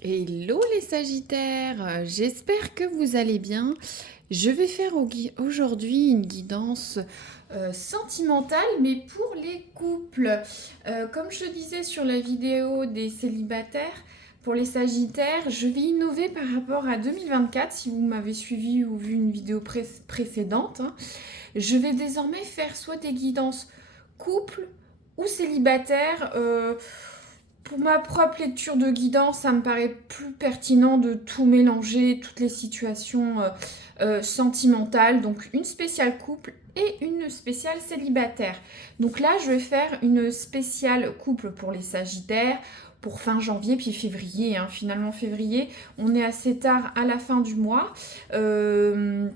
Hello les Sagittaires, j'espère que vous allez bien. Je vais faire aujourd'hui une guidance sentimentale, mais pour les couples. Comme je disais sur la vidéo des célibataires, pour les Sagittaires, je vais innover par rapport à 2024. Si vous m'avez suivi ou vu une vidéo précédente, hein. Je vais désormais faire soit des guidances couple ou célibataire. Pour ma propre lecture de guidance, ça me paraît plus pertinent de tout mélanger, toutes les situations sentimentales. Donc une spéciale couple et une spéciale célibataire. Donc là, je vais faire une spéciale couple pour les Sagittaires pour fin janvier puis février, hein. Finalement février, on est assez tard à la fin du mois. Comme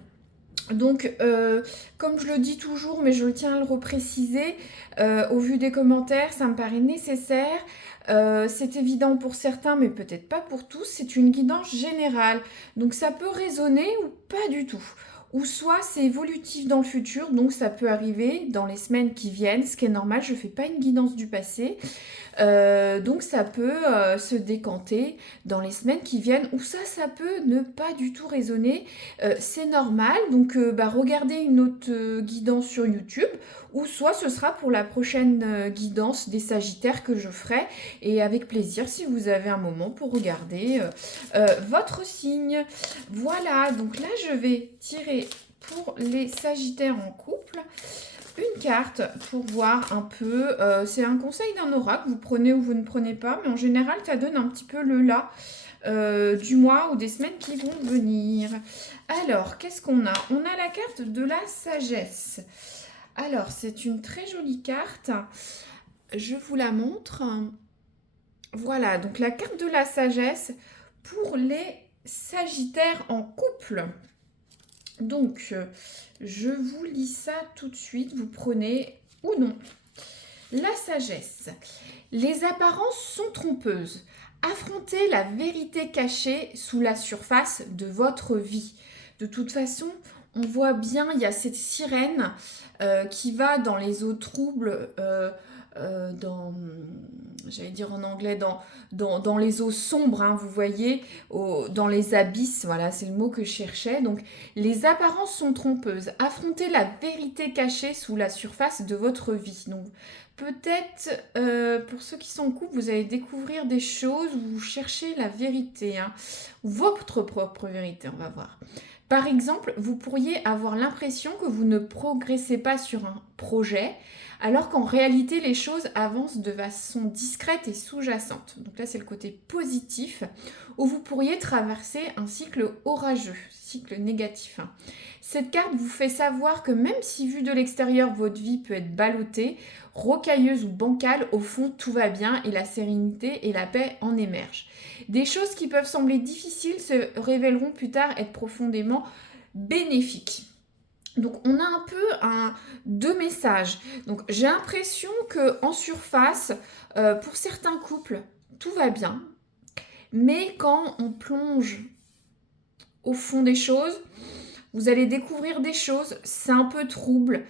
je le dis toujours, mais je tiens à le repréciser, au vu des commentaires, ça me paraît nécessaire. C'est évident pour certains, mais peut-être pas pour tous. C'est une guidance générale. Donc ça peut résonner ou pas du tout. Ou soit c'est évolutif dans le futur, donc ça peut arriver dans les semaines qui viennent, ce qui est normal, je ne fais pas une guidance du passé. Donc ça peut se décanter dans les semaines qui viennent, ou ça peut ne pas du tout résonner. C'est normal, donc regardez une autre guidance sur YouTube, ou soit ce sera pour la prochaine guidance des Sagittaires que je ferai, et avec plaisir si vous avez un moment pour regarder votre signe. Voilà, donc là je vais tirer pour les Sagittaires en couple une carte pour voir un peu. C'est un conseil d'un oracle, vous prenez ou vous ne prenez pas, mais en général ça donne un petit peu le là du mois ou des semaines qui vont venir. Alors, qu'est-ce qu'on a? On a la carte de la sagesse. Alors, c'est une très jolie carte. Je vous la montre. Voilà, donc la carte de la sagesse pour les Sagittaires en couple. Donc, je vous lis ça tout de suite, vous prenez ou non. La sagesse. Les apparences sont trompeuses. Affrontez la vérité cachée sous la surface de votre vie. De toute façon, on voit bien, il y a cette sirène qui va dans les eaux troubles, j'allais dire en anglais, dans les eaux sombres, hein, vous voyez, dans les abysses, voilà, c'est le mot que je cherchais. Donc, les apparences sont trompeuses. Affrontez la vérité cachée sous la surface de votre vie. Donc, peut-être, pour ceux qui sont en couple, vous allez découvrir des choses où vous cherchez la vérité, hein, ou votre propre vérité, on va voir. Par exemple, vous pourriez avoir l'impression que vous ne progressez pas sur un projet, alors qu'en réalité, les choses avancent de façon discrète et sous-jacente. Donc là, c'est le côté positif, où vous pourriez traverser un cycle orageux, cycle négatif, hein. Cette carte vous fait savoir que même si vu de l'extérieur, votre vie peut être ballottée, rocailleuse ou bancale, au fond, tout va bien et la sérénité et la paix en émergent. Des choses qui peuvent sembler difficiles se révéleront plus tard être profondément bénéfiques. Donc on a un peu deux messages. Donc j'ai l'impression que en surface, pour certains couples, tout va bien, mais quand on plonge au fond des choses, vous allez découvrir des choses, c'est un peu trouble.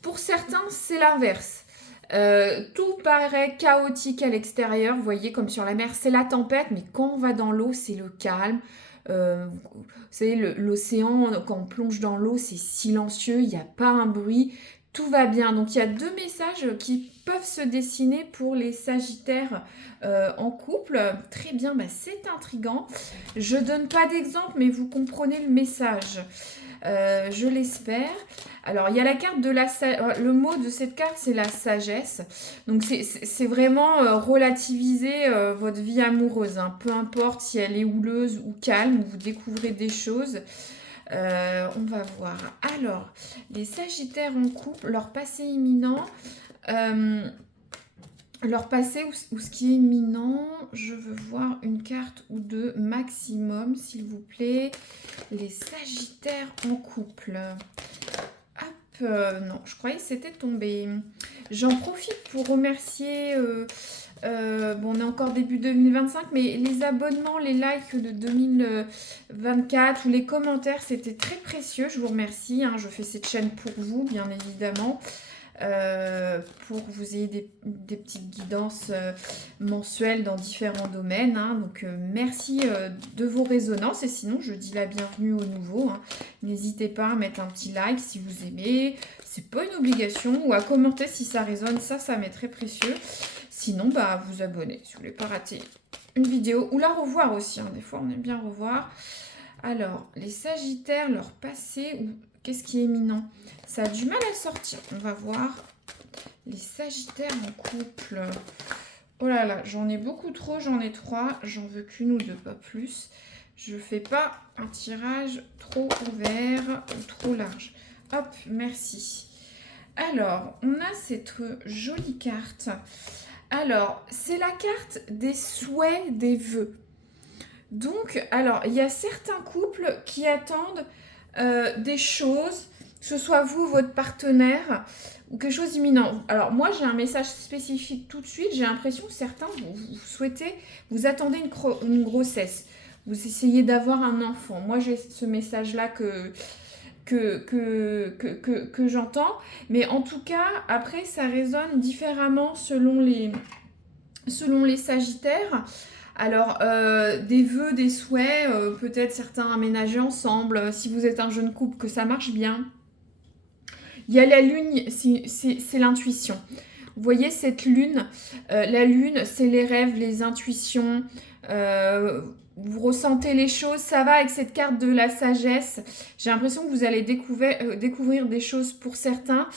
Pour certains, c'est l'inverse. Tout paraît chaotique à l'extérieur, vous voyez, comme sur la mer, c'est la tempête, mais quand on va dans l'eau, c'est le calme. Vous savez, l'océan, quand on plonge dans l'eau, c'est silencieux, il n'y a pas un bruit, tout va bien. Donc il y a deux messages qui peuvent se dessiner pour les Sagittaires en couple. Très bien, bah, c'est intriguant. Je donne pas d'exemple, mais vous comprenez le message. Je l'espère. Alors, il y a la carte de le mot de cette carte, c'est la sagesse. Donc, c'est vraiment relativiser votre vie amoureuse, hein. Peu importe si elle est houleuse ou calme, vous découvrez des choses. On va voir. Alors, les Sagittaires en couple, leur passé imminent. Leur passé ou ce qui est imminent, je veux voir une carte ou deux maximum, s'il vous plaît. Les Sagittaires en couple. Hop, non, je croyais que c'était tombé. J'en profite pour remercier, bon, on est encore début 2025, mais les abonnements, les likes de 2024 ou les commentaires, c'était très précieux. Je vous remercie, hein, je fais cette chaîne pour vous, bien évidemment. pour que vous ayez des petites guidances mensuelles dans différents domaines. Hein. Donc, merci de vos résonances. Et sinon, je dis la bienvenue aux nouveaux. Hein. N'hésitez pas à mettre un petit like si vous aimez. C'est pas une obligation. Ou à commenter si ça résonne. Ça m'est très précieux. Sinon, bah, vous abonner si vous voulez pas rater une vidéo. Ou la revoir aussi. Hein. Des fois, on aime bien revoir. Alors, les Sagittaires, leur passé, ou qu'est-ce qui est éminent? Ça a du mal à sortir. On va voir. Les Sagittaires en couple. Oh là là, j'en ai beaucoup trop, j'en ai 3. J'en veux qu'une ou deux, pas plus. Je fais pas un tirage trop ouvert ou trop large. Hop, merci. Alors, on a cette jolie carte. Alors, c'est la carte des souhaits, des vœux. Donc, alors, il y a certains couples qui attendent des choses, que ce soit vous, votre partenaire, ou quelque chose d'imminent. Alors, moi, j'ai un message spécifique tout de suite. J'ai l'impression que certains, vous souhaitez, vous attendez une grossesse. Vous essayez d'avoir un enfant. Moi, j'ai ce message-là que j'entends. Mais en tout cas, après, ça résonne différemment selon les Sagittaires. Alors, des vœux, des souhaits, peut-être certains aménager ensemble, si vous êtes un jeune couple, que ça marche bien. Il y a la lune, c'est l'intuition. Vous voyez cette lune, la lune, c'est les rêves, les intuitions, vous ressentez les choses, ça va avec cette carte de la sagesse. J'ai l'impression que vous allez découvrir des choses pour certains.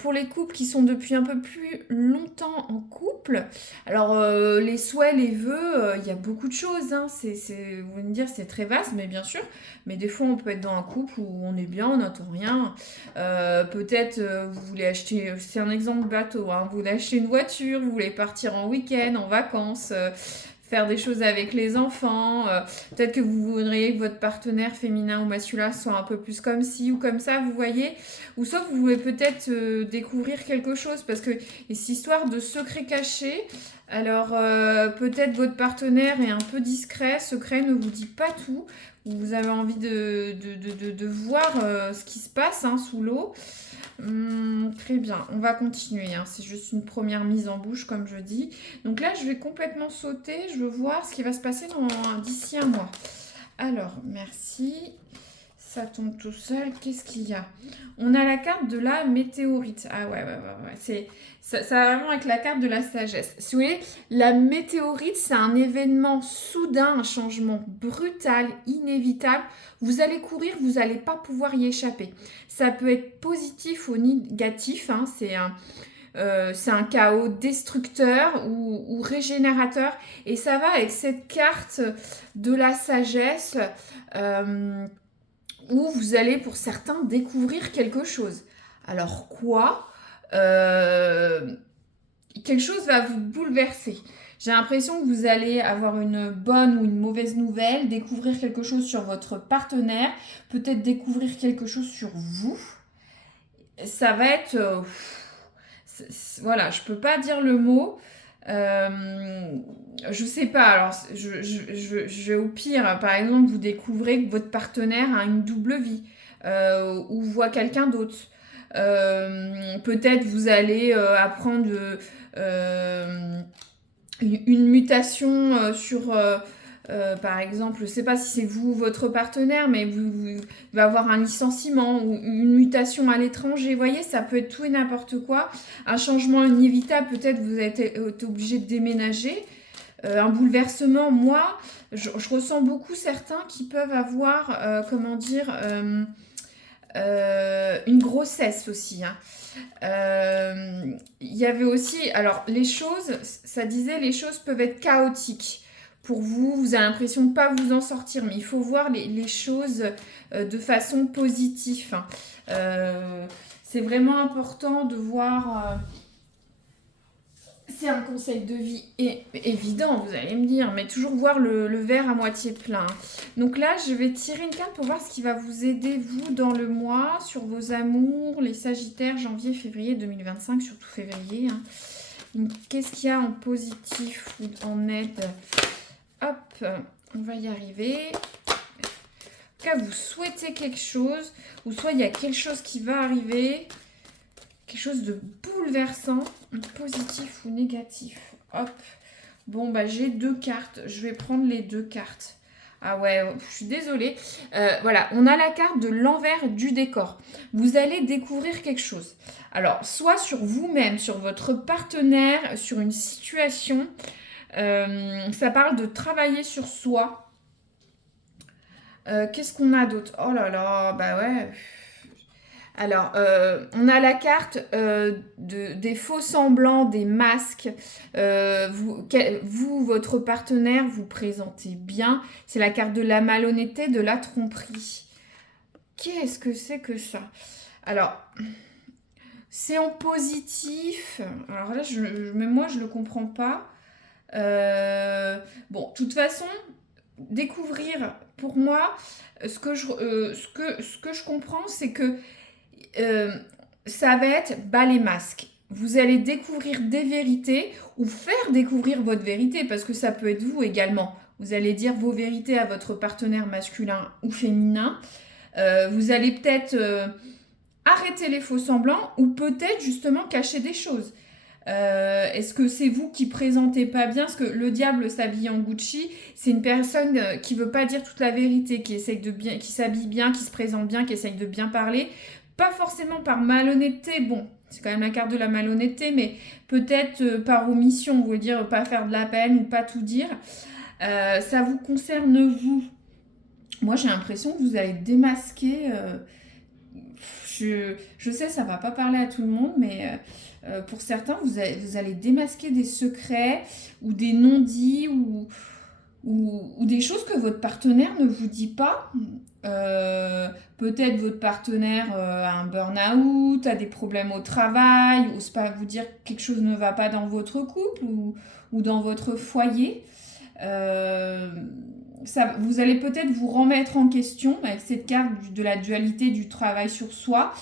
Pour les couples qui sont depuis un peu plus longtemps en couple, alors les souhaits, les vœux, il y a beaucoup de choses. Hein. Vous allez me dire c'est très vaste, mais bien sûr. Mais des fois, on peut être dans un couple où on est bien, on n'attend rien. Peut-être vous voulez acheter, c'est un exemple bateau, hein, vous voulez acheter une voiture, vous voulez partir en week-end, en vacances, faire des choses avec les enfants. Peut-être que vous voudriez que votre partenaire féminin ou masculin soit un peu plus comme ci ou comme ça, vous voyez. Ou sauf vous voulez peut-être découvrir quelque chose parce que cette histoire de secret caché, alors peut-être votre partenaire est un peu discret, secret, ne vous dit pas tout. Vous avez envie de voir ce qui se passe hein, sous l'eau. Très bien, on va continuer. Hein. C'est juste une première mise en bouche, comme je dis. Donc là, je vais complètement sauter. Je veux voir ce qui va se passer d'ici un mois. Alors, merci. Ça tombe tout seul. Qu'est-ce qu'il y a? On a la carte de la météorite. Ah ouais. Ça va vraiment avec la carte de la sagesse. Si vous voyez, la météorite, c'est un événement soudain, un changement brutal, inévitable. Vous allez courir, vous n'allez pas pouvoir y échapper. Ça peut être positif ou négatif. Hein, c'est un chaos destructeur ou régénérateur. Et ça va avec cette carte de la sagesse où vous allez pour certains découvrir quelque chose. Alors quoi? Quelque chose va vous bouleverser. J'ai l'impression que vous allez avoir une bonne ou une mauvaise nouvelle, découvrir quelque chose sur votre partenaire, peut-être découvrir quelque chose sur vous. Ça va être... voilà, je peux pas dire le mot. Je sais pas, alors je vais au pire, par exemple, vous découvrez que votre partenaire a une double vie ou voit quelqu'un d'autre. Peut-être vous allez apprendre une mutation sur, par exemple, je ne sais pas si c'est vous ou votre partenaire, mais vous va avoir un licenciement ou une mutation à l'étranger. Vous voyez, ça peut être tout et n'importe quoi. Un changement inévitable, peut-être vous êtes obligé de déménager. Un bouleversement, moi, je ressens beaucoup certains qui peuvent avoir, une grossesse aussi. Hein. Il y avait aussi, alors les choses, ça disait les choses peuvent être chaotiques. Pour vous, vous avez l'impression de ne pas vous en sortir, mais il faut voir les choses de façon positive. Hein. C'est vraiment important de voir... c'est un conseil de vie évident, vous allez me dire, mais toujours voir le verre à moitié plein. Donc là, je vais tirer une carte pour voir ce qui va vous aider, vous, dans le mois, sur vos amours, les Sagittaires, janvier, février 2025, surtout février. Hein. Qu'est-ce qu'il y a en positif ou en aide? Hop, on va y arriver. En tout cas, vous souhaitez quelque chose, ou soit il y a quelque chose qui va arriver... quelque chose de bouleversant, positif ou négatif. Hop. Bon, bah j'ai 2 cartes. Je vais prendre les 2 cartes. Ah ouais, je suis désolée. Voilà, on a la carte de l'envers du décor. Vous allez découvrir quelque chose. Alors, soit sur vous-même, sur votre partenaire, sur une situation. Ça parle de travailler sur soi. Qu'est-ce qu'on a d'autre? Oh là là, bah ouais. Alors, on a la carte des faux semblants, des masques. Vous, votre partenaire, vous présentez bien. C'est la carte de la malhonnêteté, de la tromperie. Qu'est-ce que c'est que ça? Alors, c'est en positif. Alors là, mais moi, je ne le comprends pas. Bon, de toute façon, découvrir, pour moi, ce que je comprends, c'est que ça va être bas les masques. Vous allez découvrir des vérités ou faire découvrir votre vérité, parce que ça peut être vous également. Vous allez dire vos vérités à votre partenaire masculin ou féminin. Vous allez peut-être arrêter les faux semblants ou peut-être justement cacher des choses. Est-ce que c'est vous qui présentez pas bien? Parce que le diable s'habille en Gucci, c'est une personne qui veut pas dire toute la vérité, qui s'habille bien, qui se présente bien, qui essaye de bien parler. Pas forcément par malhonnêteté, bon, c'est quand même la carte de la malhonnêteté, mais peut-être par omission, on veut dire pas faire de la peine ou pas tout dire. Ça vous concerne vous. Moi, j'ai l'impression que vous allez démasquer. Je sais, ça va pas parler à tout le monde, mais pour certains, vous allez démasquer des secrets ou des non-dits ou des choses que votre partenaire ne vous dit pas. Peut-être votre partenaire a un burn-out, a des problèmes au travail, n'ose pas vous dire que quelque chose ne va pas dans votre couple ou dans votre foyer. Vous allez peut-être vous remettre en question avec cette carte de la dualité du travail sur soi.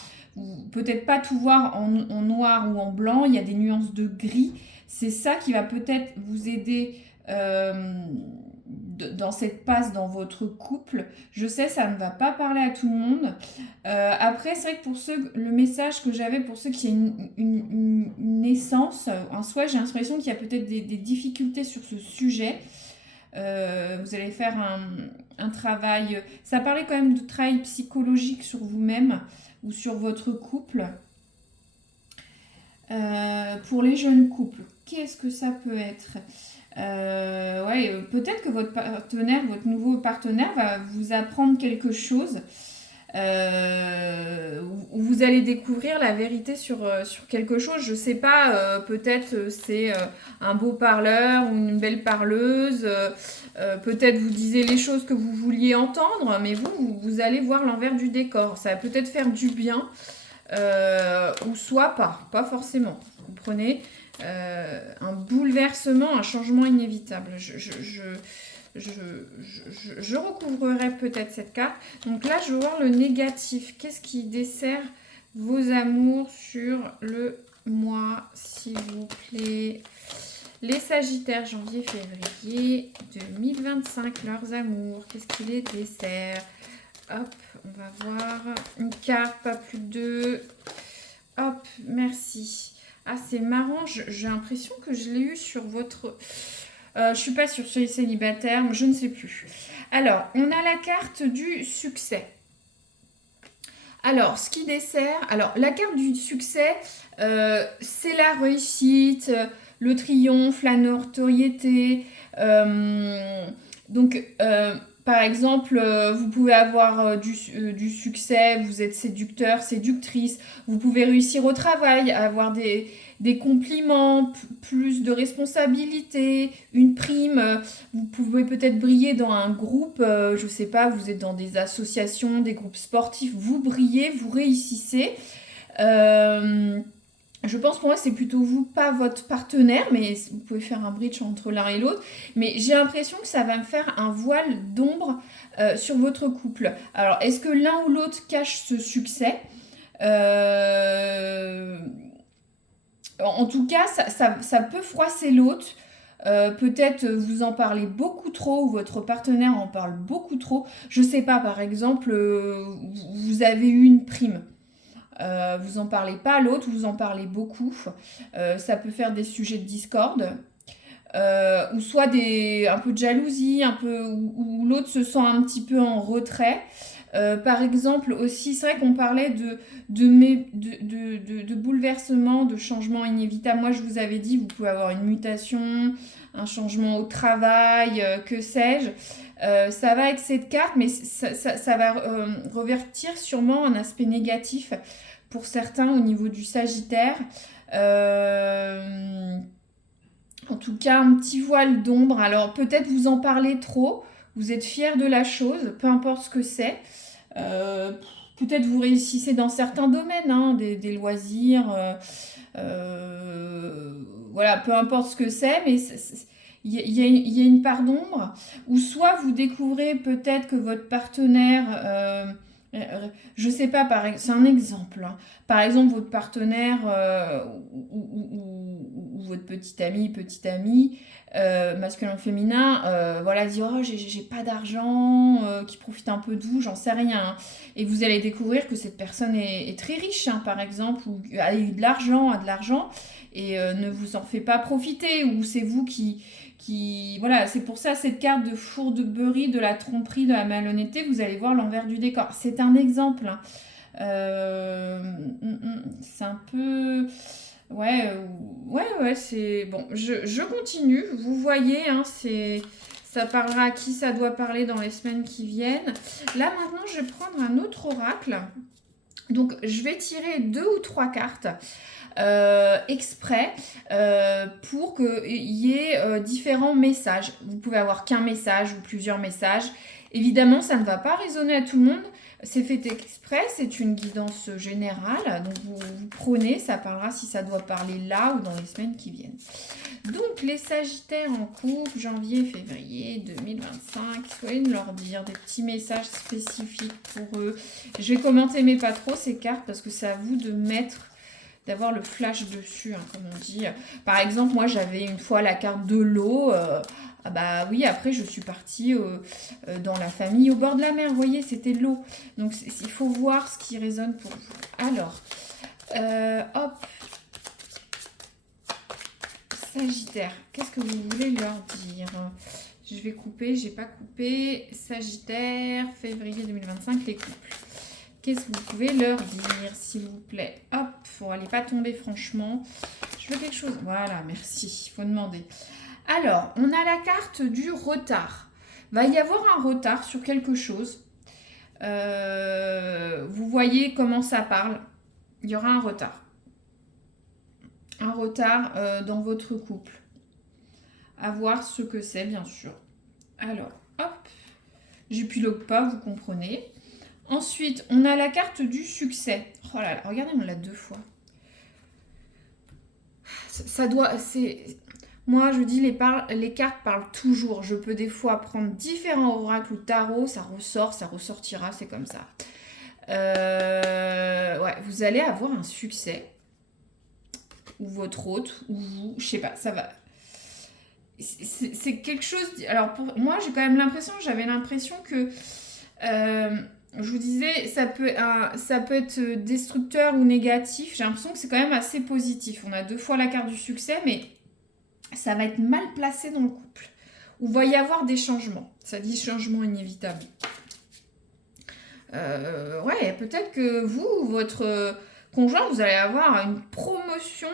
Peut-être pas tout voir en noir ou en blanc, il y a des nuances de gris. C'est ça qui va peut-être vous aider dans cette passe dans votre couple. Je sais, ça ne va pas parler à tout le monde. Après, c'est vrai que pour ceux, le message que j'avais pour ceux qui ont une naissance, un souhait, j'ai l'impression qu'il y a peut-être des difficultés sur ce sujet. Vous allez faire un travail, ça parlait quand même de travail psychologique sur vous-même ou sur votre couple. Pour les jeunes couples, qu'est-ce que ça peut être? Peut-être que votre nouveau partenaire va vous apprendre quelque chose. Où vous allez découvrir la vérité sur quelque chose. Je sais pas, peut-être c'est un beau parleur ou une belle parleuse. Peut-être vous disiez les choses que vous vouliez entendre, mais vous allez voir l'envers du décor. Ça va peut-être faire du bien ou soit pas forcément. Vous comprenez? Un bouleversement, un changement inévitable. Je recouvrerai peut-être cette carte. Donc là, je veux voir le négatif. Qu'est-ce qui dessert vos amours sur le mois, s'il vous plaît? Les Sagittaires, janvier, février 2025, leurs amours. Qu'est-ce qui les dessert? Hop, on va voir. Une carte, pas plus de 2. Hop, merci. Ah, c'est marrant. J'ai l'impression que je l'ai eu sur votre... je suis pas sûre sur les célibataires, je ne sais plus. Alors, on a la carte du succès. Alors, ce qui dessert... Alors, la carte du succès, c'est la réussite, le triomphe, la notoriété. Par exemple, vous pouvez avoir du succès, vous êtes séducteur, séductrice, vous pouvez réussir au travail, avoir des compliments, plus de responsabilités, une prime. Vous pouvez peut-être briller dans un groupe, je ne sais pas, vous êtes dans des associations, des groupes sportifs, vous brillez, vous réussissez. Je pense pour moi c'est plutôt vous, pas votre partenaire, mais vous pouvez faire un bridge entre l'un et l'autre. Mais j'ai l'impression que ça va me faire un voile d'ombre sur votre couple. Alors, est-ce que l'un ou l'autre cache ce succès? En tout cas, ça peut froisser l'autre. Peut-être vous en parlez beaucoup trop ou votre partenaire en parle beaucoup trop. Je sais pas, par exemple, vous avez eu une prime. vous en parlez pas, l'autre, vous en parlez beaucoup. Ça peut faire des sujets de discorde. Ou soit un peu de jalousie, un peu, où l'autre se sent un petit peu en retrait. Par exemple aussi, c'est vrai qu'on parlait de bouleversement, de changement inévitable. Moi, je vous avais dit, vous pouvez avoir une mutation, un changement au travail, que sais-je. Ça va avec cette carte, mais ça va revertir sûrement un aspect négatif pour certains au niveau du Sagittaire. Euh, En tout cas, un petit voile d'ombre. Alors peut-être vous en parlez trop, vous êtes fier de la chose, peu importe ce que c'est. Euh, Peut-être vous réussissez dans certains domaines, hein, des loisirs, voilà, peu importe ce que c'est, mais il y a une part d'ombre. Ou soit vous découvrez peut-être que votre partenaire, je sais pas, c'est un exemple, hein. Par exemple, votre partenaire ou votre petit ami, masculin ou féminin, voilà, dit oh j'ai pas d'argent, qui profite un peu de vous, j'en sais rien, hein. Et vous allez découvrir que cette personne est très riche, hein, par exemple, ou a eu a de l'argent, et ne vous en fait pas profiter, ou c'est vous voilà, c'est pour ça cette carte de fourberie, de la tromperie, de la malhonnêteté, vous allez voir l'envers du décor. C'est un exemple, hein. C'est un peu... Ouais, c'est... Bon, je continue. Vous voyez, hein, ça parlera à qui ça doit parler dans les semaines qui viennent. Là, maintenant, je vais prendre un autre oracle. Donc, je vais tirer 2 ou 3 cartes exprès pour qu'il y ait différents messages. Vous pouvez avoir qu'un message ou plusieurs messages. Évidemment, ça ne va pas résonner à tout le monde. C'est fait exprès, c'est une guidance générale. Donc vous prenez, ça parlera si ça doit parler là ou dans les semaines qui viennent. Donc les Sagittaires en couple, janvier, février 2025. Soyez de leur dire des petits messages spécifiques pour eux. Je vais commenter mais pas trop ces cartes parce que c'est à vous d'avoir le flash dessus, hein, comme on dit. Par exemple, moi, j'avais une fois la carte de l'eau. Ah bah oui, après, je suis partie dans la famille au bord de la mer. Vous voyez, c'était de l'eau. Donc, il faut voir ce qui résonne pour vous. Alors, hop. Sagittaire, qu'est-ce que vous voulez leur dire? Je vais couper, j'ai pas coupé. Sagittaire, février 2025, les couples. Qu'est-ce que vous pouvez leur dire, s'il vous plaît? Hop, pour aller pas tomber, franchement. Je veux quelque chose. Voilà, merci. Il faut demander. Alors, on a la carte du retard. Va y avoir un retard sur quelque chose. Vous voyez comment ça parle. Il y aura un retard. Un retard dans votre couple. À voir ce que c'est, bien sûr. Alors, hop. J'épilogue pas, vous comprenez. Ensuite, on a la carte du succès. Oh là là, regardez, on l'a 2 fois. Moi, je dis, les cartes parlent toujours. Je peux des fois prendre différents oracles ou tarot, ça ressortira, c'est comme ça. Ouais, vous allez avoir un succès. Ou votre hôte, ou vous, je sais pas, ça va. C'est quelque chose... Alors, pour moi, j'avais l'impression que... je vous disais, ça peut être destructeur ou négatif. J'ai l'impression que c'est quand même assez positif. On a 2 fois la carte du succès, mais ça va être mal placé dans le couple. Où il va y avoir des changements. Ça dit changement inévitable. Ouais, peut-être que vous, votre conjoint, vous allez avoir une promotion,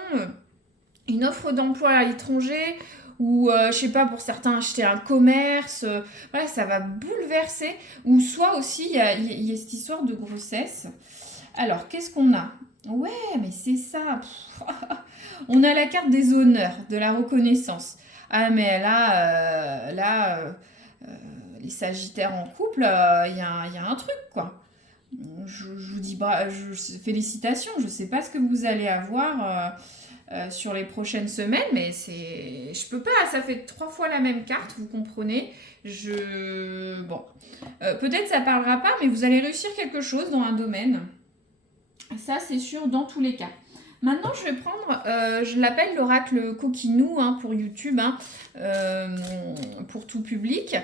une offre d'emploi à l'étranger, ou je sais pas, pour certains acheter un commerce, voilà, ça va bouleverser. Ou soit aussi il y a cette histoire de grossesse. Alors qu'est-ce qu'on a? Ouais, mais c'est ça. On a la carte des honneurs, de la reconnaissance. Ah mais là, les Sagittaires en couple, il y a un truc, quoi. Je vous dis félicitations, je sais pas ce que vous allez avoir sur les prochaines semaines, mais je peux pas, ça fait 3 fois la même carte, vous comprenez. Bon, peut-être ça parlera pas, mais vous allez réussir quelque chose dans un domaine. Ça, c'est sûr, dans tous les cas. Maintenant, je vais prendre, je l'appelle l'oracle Coquinou, hein, pour YouTube, hein, pour tout public.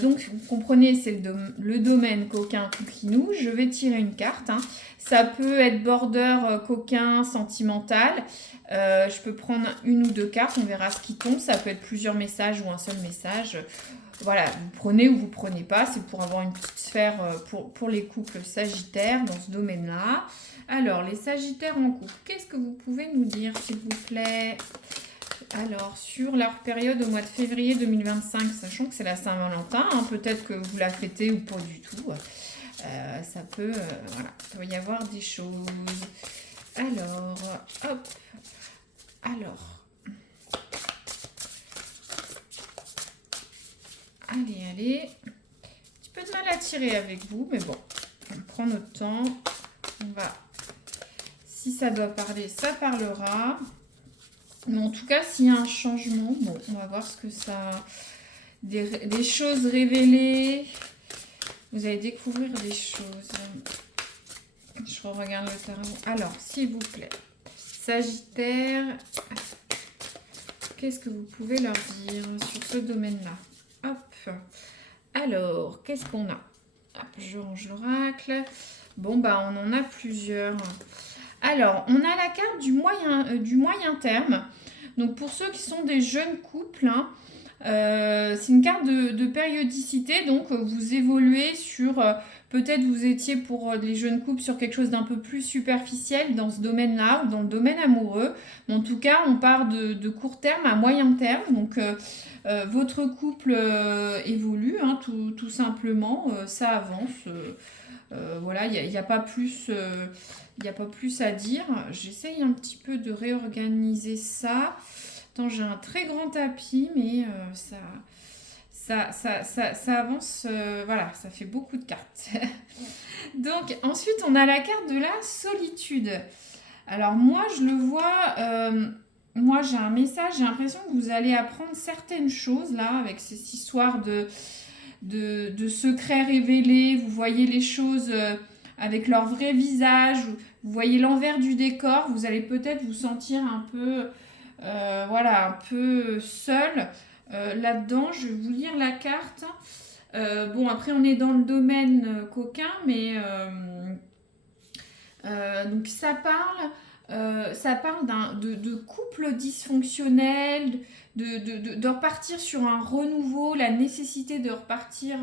Donc, vous comprenez, c'est le domaine coquin coquinou. Je vais tirer une carte. Hein. Ça peut être border coquin sentimental. Je peux prendre une ou deux cartes, on verra ce qui tombe. Ça peut être plusieurs messages ou un seul message. Voilà, vous prenez ou vous prenez pas. C'est pour avoir une petite sphère pour les couples sagittaires dans ce domaine-là. Alors, les sagittaires en couple, qu'est-ce que vous pouvez nous dire, s'il vous plaît? Alors, sur leur période au mois de février 2025, sachant que c'est la Saint-Valentin, hein, peut-être que vous la fêtez ou pas du tout. Ça peut, voilà, il peut y avoir des choses. Alors, hop. Alors. Allez, allez. Un petit peu de mal à tirer avec vous, mais bon, on prend notre temps. On va... Si ça doit parler, ça parlera. Mais en tout cas, s'il y a un changement, bon, on va voir ce que ça... Des choses révélées. Vous allez découvrir des choses. Je regarde le tarot. Alors, s'il vous plaît, Sagittaire, qu'est-ce que vous pouvez leur dire sur ce domaine-là? Hop. Alors, qu'est-ce qu'on a? Hop, je range l'oracle. Bon, bah, on en a plusieurs. Alors, on a la carte du moyen terme. Donc, pour ceux qui sont des jeunes couples, hein, c'est une carte de périodicité. Donc, vous évoluez sur... peut-être vous étiez pour les jeunes couples sur quelque chose d'un peu plus superficiel dans ce domaine-là ou dans le domaine amoureux. Mais en tout cas, on part de court terme à moyen terme. Donc, votre couple évolue, hein, tout simplement. Ça avance. Voilà, il n'y a pas plus... il n'y a pas plus à dire. J'essaye un petit peu de réorganiser ça. Attends, j'ai un très grand tapis, mais ça avance. Voilà, ça fait beaucoup de cartes. Donc, ensuite, on a la carte de la solitude. Alors, moi, je le vois... moi, j'ai un message. J'ai l'impression que vous allez apprendre certaines choses, là, avec cette histoire de secrets révélés. Vous voyez les choses... avec leur vrai visage, vous voyez l'envers du décor, vous allez peut-être vous sentir un peu, voilà, un peu seul là-dedans. Je vais vous lire la carte. Bon, après, on est dans le domaine coquin, mais donc ça parle de couple dysfonctionnel, de repartir sur un renouveau, la nécessité de repartir...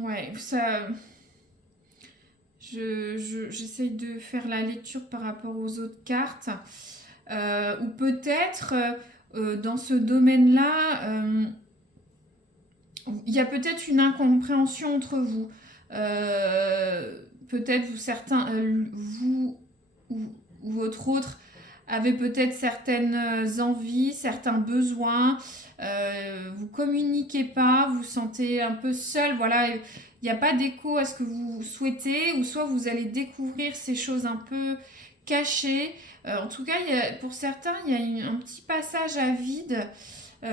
Ouais, ça... J'essaye de faire la lecture par rapport aux autres cartes. Ou peut-être, dans ce domaine-là, il y a peut-être une incompréhension entre vous. Peut-être vous ou votre autre avez peut-être certaines envies, certains besoins, vous communiquez pas, vous sentez un peu seul, voilà, il n'y a pas d'écho à ce que vous souhaitez, ou soit vous allez découvrir ces choses un peu cachées. En tout cas, pour certains, il y a un petit passage à vide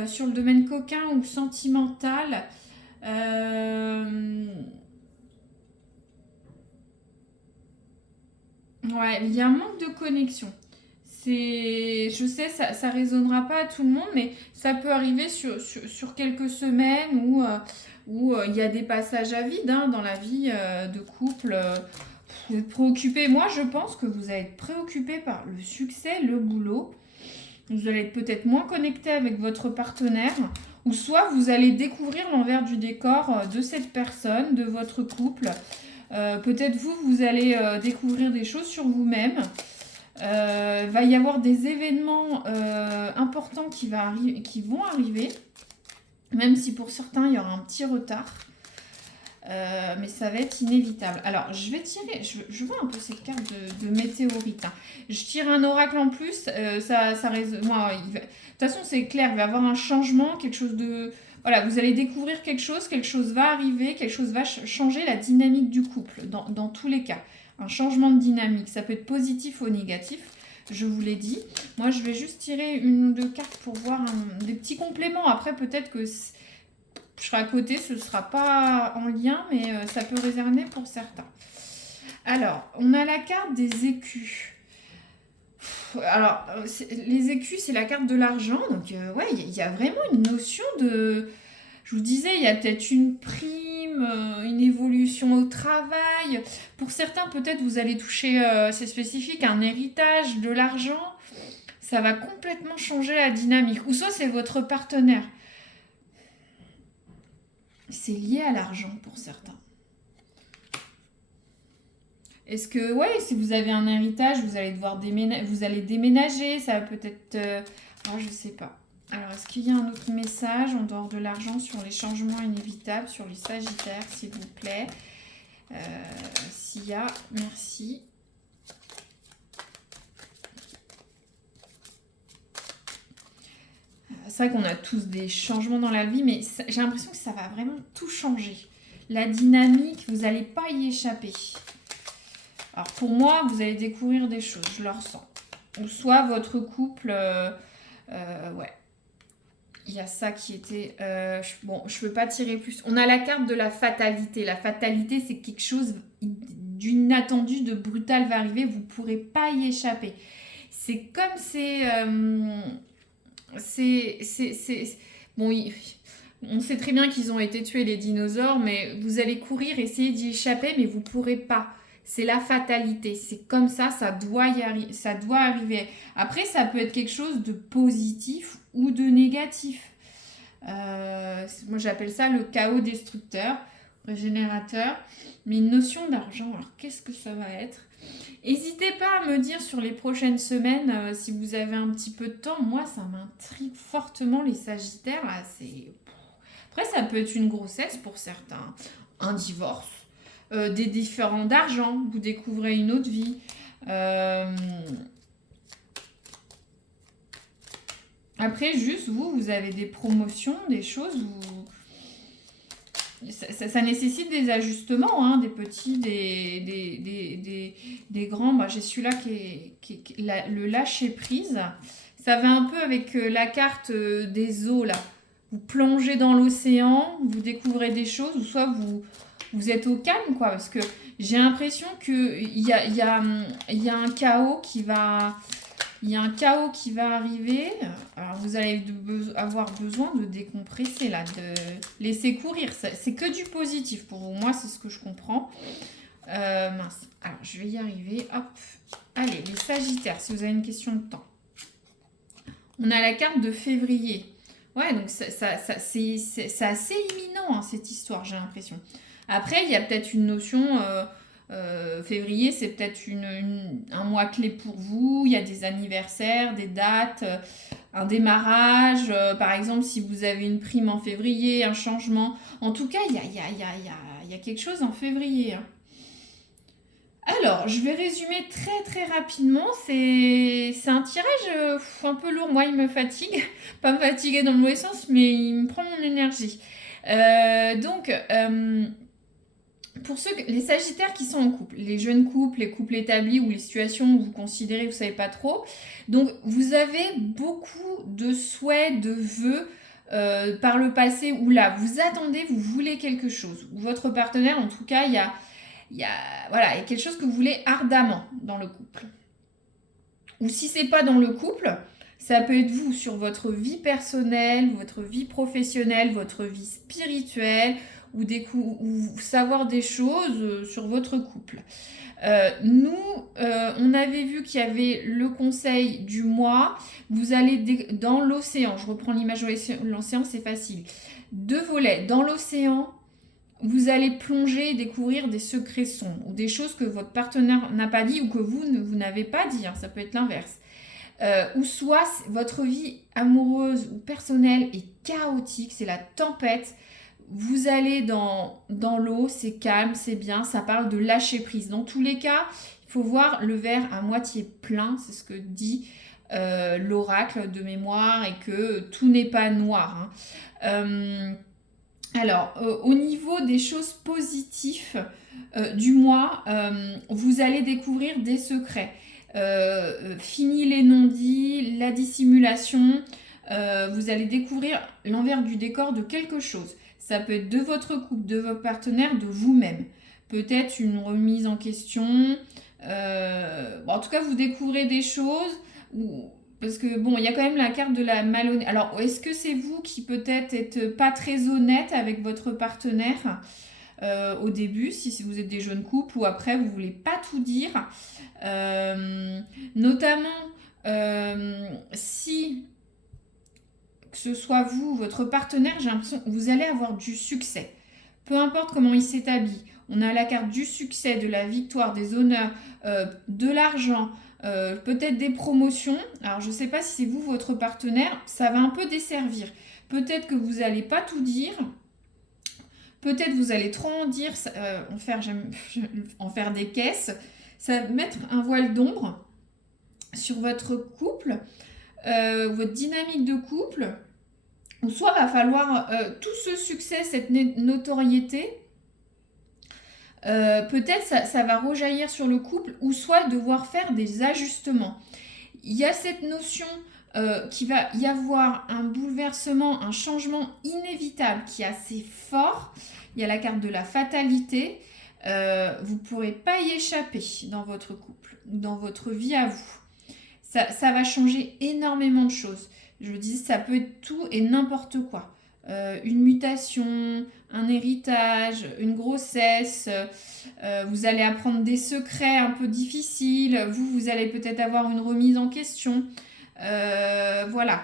sur le domaine coquin ou sentimental. Ouais, il y a un manque de connexion. Je sais, ça résonnera pas à tout le monde, mais ça peut arriver sur quelques semaines où il y a des passages à vide, hein, dans la vie de couple. Vous êtes préoccupé. Moi, je pense que vous allez être préoccupé par le succès, le boulot. Vous allez être peut-être moins connecté avec votre partenaire, ou soit vous allez découvrir l'envers du décor de cette personne, de votre couple. Peut-être vous allez découvrir des choses sur vous-même. Va y avoir des événements importants qui vont arriver, même si pour certains il y aura un petit retard. Mais ça va être inévitable. Alors, je vais tirer, je vois un peu cette carte de météorite. Hein. Je tire un oracle en plus, ça résonne. Moi, de toute façon, c'est clair, il va y avoir un changement, quelque chose de... Voilà, vous allez découvrir quelque chose va arriver, quelque chose va changer la dynamique du couple, dans tous les cas. Un changement de dynamique, ça peut être positif ou négatif, je vous l'ai dit. Moi, je vais juste tirer une ou deux cartes pour voir des petits compléments. Après, peut-être que... Je je serai à côté, ce ne sera pas en lien, mais ça peut résonner pour certains. Alors, on a la carte des écus. Alors, les écus, c'est la carte de l'argent. Donc, ouais, il y a vraiment une notion de... Je vous disais, il y a peut-être une prime, une évolution au travail. Pour certains, peut-être, vous allez toucher, c'est spécifique, un héritage, de l'argent. Ça va complètement changer la dynamique. Ou soit c'est votre partenaire. C'est lié à l'argent pour certains. Est-ce que, ouais, si vous avez un héritage, vous allez devoir déménager, ça va peut-être... alors, je sais pas. Alors, est-ce qu'il y a un autre message en dehors de l'argent sur les changements inévitables, sur les Sagittaires, s'il vous plaît? S'il y a, merci. C'est vrai qu'on a tous des changements dans la vie, mais j'ai l'impression que ça va vraiment tout changer. La dynamique, vous n'allez pas y échapper. Alors pour moi, vous allez découvrir des choses, je le ressens. Ou soit votre couple, ouais, il y a ça qui était... bon, je ne peux pas tirer plus. On a la carte de la fatalité. La fatalité, c'est quelque chose d'inattendu, de brutal va arriver, vous ne pourrez pas y échapper. C'est comme bon, on sait très bien qu'ils ont été tués, les dinosaures, mais vous allez courir, essayer d'y échapper, mais vous ne pourrez pas. C'est la fatalité. C'est comme ça doit arriver. Après, ça peut être quelque chose de positif ou de négatif. Moi, j'appelle ça le chaos destructeur, régénérateur. Mais une notion d'argent, alors qu'est-ce que ça va être? N'hésitez pas à me dire sur les prochaines semaines si vous avez un petit peu de temps. Moi, ça m'intrigue fortement les Sagittaires. Là, après, ça peut être une grossesse pour certains, un divorce. Des différends d'argent, vous découvrez une autre vie. Après, juste, vous avez des promotions, des choses, ça nécessite des ajustements, hein, des petits, des grands. Bah, j'ai celui-là qui est le lâcher-prise. Ça va un peu avec la carte des eaux, là. Vous plongez dans l'océan, vous découvrez des choses, ou soit vous êtes au calme, quoi, parce que j'ai l'impression qu'il y a un chaos qui va... Il y a un chaos qui va arriver. Alors, vous allez avoir besoin de décompresser, là, de laisser courir. C'est que du positif pour vous. Moi, c'est ce que je comprends. Mince. Alors, je vais y arriver. Hop. Allez, les Sagittaires, si vous avez une question de temps. On a la carte de février. Ouais, donc c'est assez imminent, hein, cette histoire, j'ai l'impression. Après, il y a peut-être une notion... février, c'est peut-être un mois clé pour vous. Il y a des anniversaires, des dates, un démarrage. Par exemple, si vous avez une prime en février, un changement. En tout cas, il y a quelque chose en février. Hein. Alors, je vais résumer très très rapidement. C'est un tirage un peu lourd. Moi, il me fatigue. Pas me fatiguer dans le mauvais sens, mais il me prend mon énergie. Pour les Sagittaires qui sont en couple, les jeunes couples, les couples établis ou les situations où vous considérez, vous ne savez pas trop. Donc, vous avez beaucoup de souhaits, de vœux par le passé où là, vous attendez, vous voulez quelque chose. Ou votre partenaire, en tout cas, il y a quelque chose que vous voulez ardemment dans le couple. Ou si ce n'est pas dans le couple, ça peut être vous sur votre vie personnelle, votre vie professionnelle, votre vie spirituelle, ou savoir des choses sur votre couple. On avait vu qu'il y avait le conseil du mois. Vous allez dans l'océan. Je reprends l'image de l'océan, c'est facile. 2 volets. Dans l'océan, vous allez plonger et découvrir des secrets sombres ou des choses que votre partenaire n'a pas dit ou que vous n'avez pas dit. Hein, ça peut être l'inverse. Ou soit votre vie amoureuse ou personnelle est chaotique, c'est la tempête. Vous allez dans l'eau, c'est calme, c'est bien, ça parle de lâcher prise. Dans tous les cas, il faut voir le verre à moitié plein, c'est ce que dit l'oracle de mémoire et que tout n'est pas noir. Hein. Au niveau des choses positives du mois, vous allez découvrir des secrets. Fini les non-dits, la dissimulation, vous allez découvrir l'envers du décor de quelque chose. Ça peut être de votre couple, de votre partenaire, de vous-même. Peut-être une remise en question. En tout cas, vous découvrez des choses. Parce que bon, il y a quand même la carte de la malhonnêteté. Alors, est-ce que c'est vous qui peut-être êtes pas très honnête avec votre partenaire au début, si vous êtes des jeunes couples, ou après vous voulez pas tout dire, notamment si que ce soit vous ou votre partenaire, j'ai l'impression que vous allez avoir du succès. Peu importe comment il s'établit. On a la carte du succès, de la victoire, des honneurs, de l'argent, peut-être des promotions. Alors je ne sais pas si c'est vous, votre partenaire, ça va un peu desservir. Peut-être que vous n'allez pas tout dire. Peut-être vous allez trop en dire, en faire des caisses. Ça va mettre un voile d'ombre sur votre couple, votre dynamique de couple. Ou soit va falloir tout ce succès, cette notoriété, peut-être ça va rejaillir sur le couple, ou soit devoir faire des ajustements. Il y a cette notion qu'il va y avoir un bouleversement, un changement inévitable qui est assez fort. Il y a la carte de la fatalité. Vous ne pourrez pas y échapper dans votre couple, dans votre vie à vous. Ça va changer énormément de choses. Je vous dis, ça peut être tout et n'importe quoi. Une mutation, un héritage, une grossesse, vous allez apprendre des secrets un peu difficiles, vous allez peut-être avoir une remise en question. Voilà.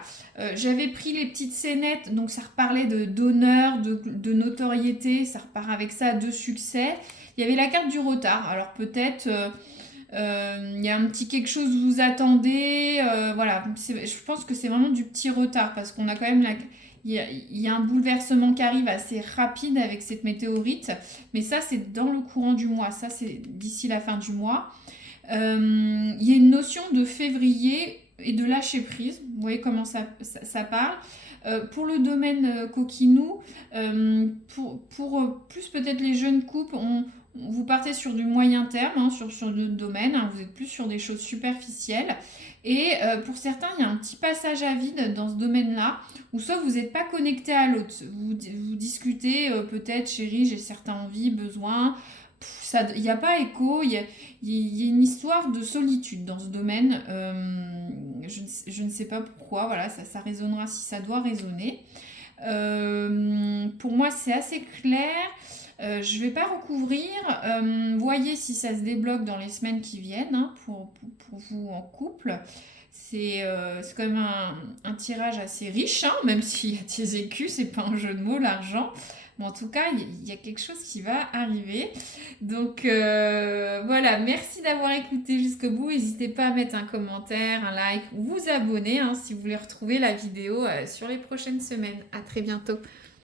J'avais pris les petites scénettes, donc ça reparlait d'honneur, de notoriété, ça repart avec ça, de succès. Il y avait la carte du retard, alors peut-être... il y a un petit quelque chose que vous attendez, voilà, je pense que c'est vraiment du petit retard parce qu'on a quand même il y a un bouleversement qui arrive assez rapide avec cette météorite, mais ça c'est dans le courant du mois, ça c'est d'ici la fin du mois. Il y a une notion de février et de lâcher prise, vous voyez comment ça parle. Pour le domaine coquinou, pour plus peut-être les jeunes couples, vous partez sur du moyen terme, sur d'autres domaines, vous êtes plus sur des choses superficielles. Et pour certains, il y a un petit passage à vide dans ce domaine-là, où soit vous n'êtes pas connecté à l'autre. Vous discutez peut-être, chérie, j'ai certaines envies, besoins. Il n'y a pas écho, il y a une histoire de solitude dans ce domaine. Je ne sais pas pourquoi, voilà, ça résonnera si ça doit résonner. Pour moi, c'est assez clair. Je ne vais pas recouvrir. Voyez si ça se débloque dans les semaines qui viennent pour vous en couple. C'est quand même un tirage assez riche, même s'il y a des écus, c'est pas un jeu de mots, l'argent. Mais en tout cas, il y a quelque chose qui va arriver. Donc voilà, merci d'avoir écouté jusqu'au bout. N'hésitez pas à mettre un commentaire, un like ou vous abonner si vous voulez retrouver la vidéo sur les prochaines semaines. À très bientôt.